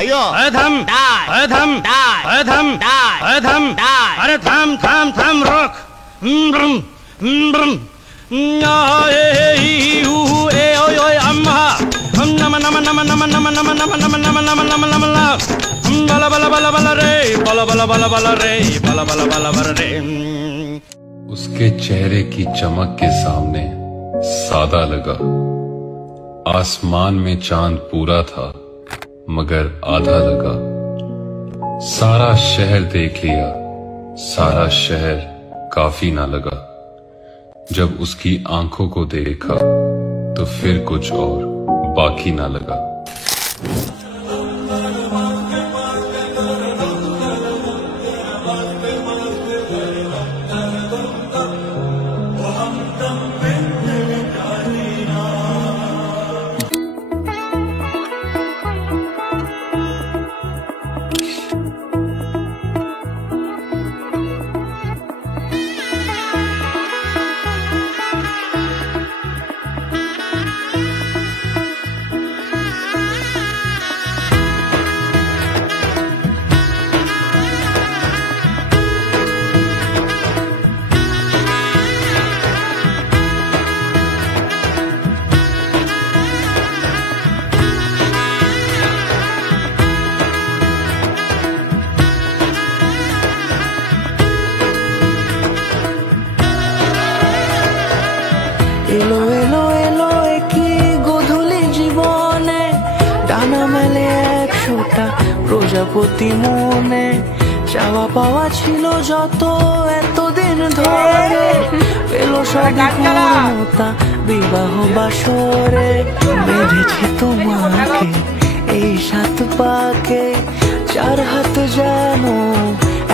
अयो थम थम थम थम अरे थम थम थम रोक अम्मा नम नम नम नम नम नम नम नम नम नम नम नम बला बला बला बला रे बला बला बला बला रे बला बला बला बला रे। उसके चेहरे की चमक के सामने सादा लगा। आसमान में चांद पूरा था मगर आधा लगा। सारा शहर देख लिया, सारा शहर काफी ना लगा। जब उसकी आंखों को देखा तो फिर कुछ और बाकी ना लगा। এলো এলো এলো কি গোধূলি জীবনে ডানা মেলে 100টা প্রজাপতি মনে। চাওয়া পাওয়া ছিল যত এতদিন ধরে পেলো সব পূর্ণতা বিবাহ বাসরে। বেঁধেছি তোমাকে এই 7 পাকে, 4 হাত যেন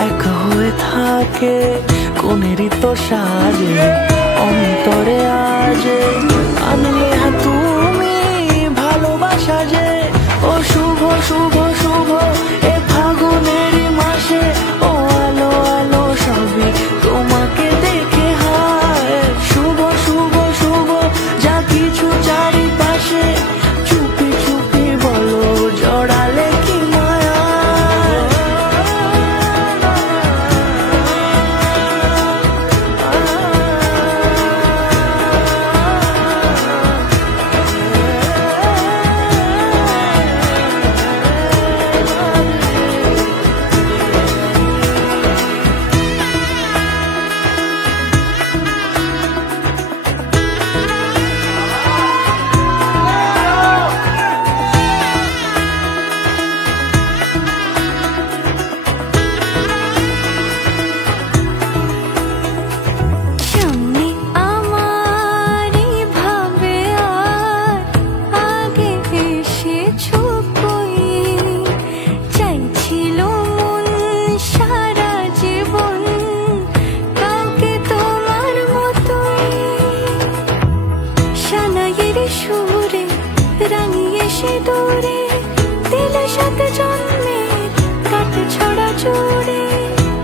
এক হয়ে থাকে। কোনেরই তো সাজে অন্তরে আজে আনলে তুমি ভালোবাসা যে। ও শুভ শুভ শুভ এ ফাগুনেরই মাসে, ও আলো আলো সবই তোমাকে দেখে হায়। শুভ শুভ শুভ যা কিছু চারিপাশে, চুপি চুপি বলো জড়ালে কি মায়া।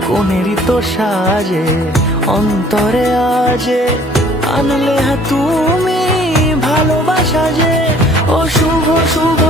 কোনেরই তো সাজে অন্তরে আজে আনলে তুমি ভালোবাসা যে। ও শুভ শুভ